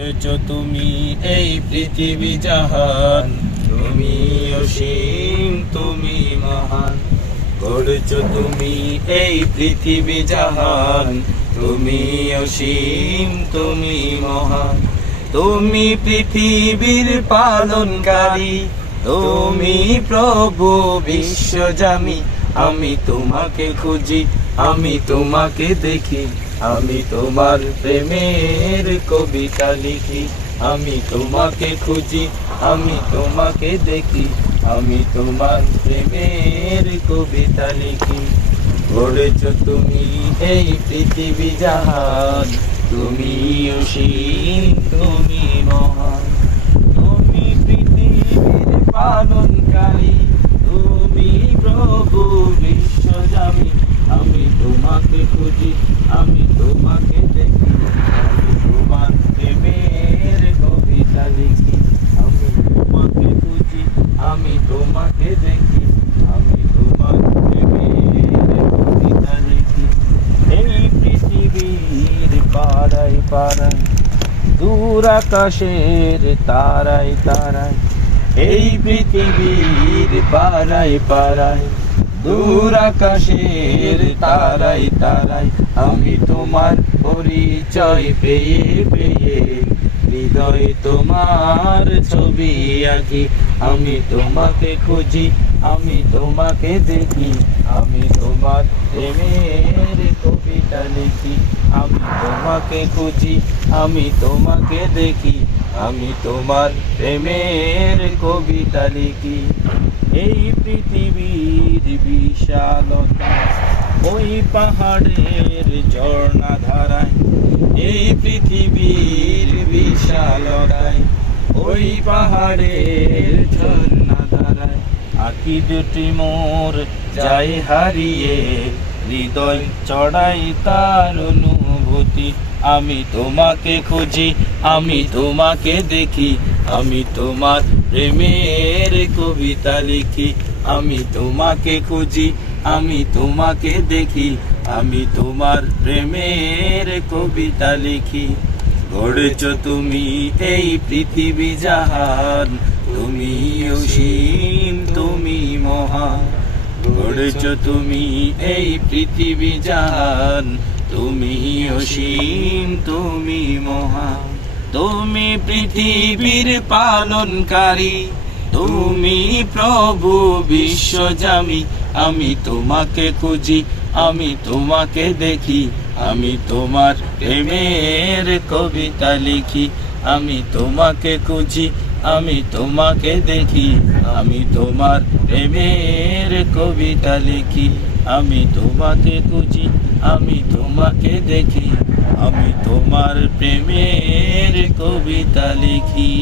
করেছো তুমি এই পৃথিবী জাহান, তুমি অসীম তুমি মহান। করেছো তুমি এই পৃথিবী জাহান, তুমি অসীম তুমি মহান। তুমি পৃথিবীর পালনকারী, তুমি প্রভু বিশ্বজামি। আমি তোমাকে খুঁজি, আমি তোমাকে দেখি, আমি তোমার প্রেমের কবিতা লিখি। আমি তোমাকে খুঁজি, আমি তোমাকে দেখি, আমি তোমার প্রেমের কবিতা লিখি। গড়েছো তুমি এই পৃথিবী জাহান, তুমি অসীম তুমি মহান। তুমি পৃথিবীর পালনকারী, তুমি প্রভু বিশ্বজামি। আমি তোমাকে খুঁজি, আমি তোমাকে দেখি, আমি তোমার প্রেমের কবিতা লিখি। আমি তোমাকে খুঁজি, আমি তোমাকে দেখি, আমি তোমার প্রেমের কবিতা লিখি। এই পৃথিবীর পাড়ায় পাড়ায়, দূর আকাশের তারায় তারায়, এই পৃথিবীর পাড়ায় পাড়ায়, দূর আকাশের তারায় তারায়, আমি তোমার পরিচয় পেয়ে পেয়ে হৃদয়ে তোমার ছবি আঁকি। আমি তোমাকে খুঁজি, আমি তোমাকে দেখি, আমি তোমার প্রেমের কবিতা লিখি। আমি তোমাকে খুঁজি, আমি তোমাকে দেখি, আমি তোমার প্রেমের কবিতা লিখি। এই পৃথিবীর বিশালতা, ওই পাহাড়ের ঝর্ণা ধারায়, এই পৃথিবীর বিশালতায়, ওই পাহাড়ের ঝর্ণা ধারায়, আঁকি দুটি মোর যাই হারিয়ে, হৃদয় চড়াই তার অনুভূতি। আমি তোমাকে খুঁজি, আমি তোমাকে দেখি, আমি তোমার প্রেমের কবিতা লিখি। আমি তোমাকে খুঁজি, আমি তোমাকে দেখি, আমি তোমার প্রেমের কবিতা লিখি। গড়েছো তুমি এই পৃথিবী জাহান, তুমি অসীম তুমি মহান। গড়েছো তুমি এই পৃথিবী জাহান, তুমি অসীম তুমি মহান। তুমি পৃথিবীর পালনকারী, তুমি প্রভু বিশ্বজামি। আমি তোমাকে খুঁজি, আমি তোমাকে দেখি, আমি তোমার প্রেমের কবিতা লিখি। আমি তোমাকে খুঁজি, আমি তোমাকে দেখি, আমি তোমার প্রেমের কবিতা লিখি। আমি তোমাকে খুঁজি, আমি তোমাকে দেখি, আমি তোমার প্রেমের কবিতা লিখি।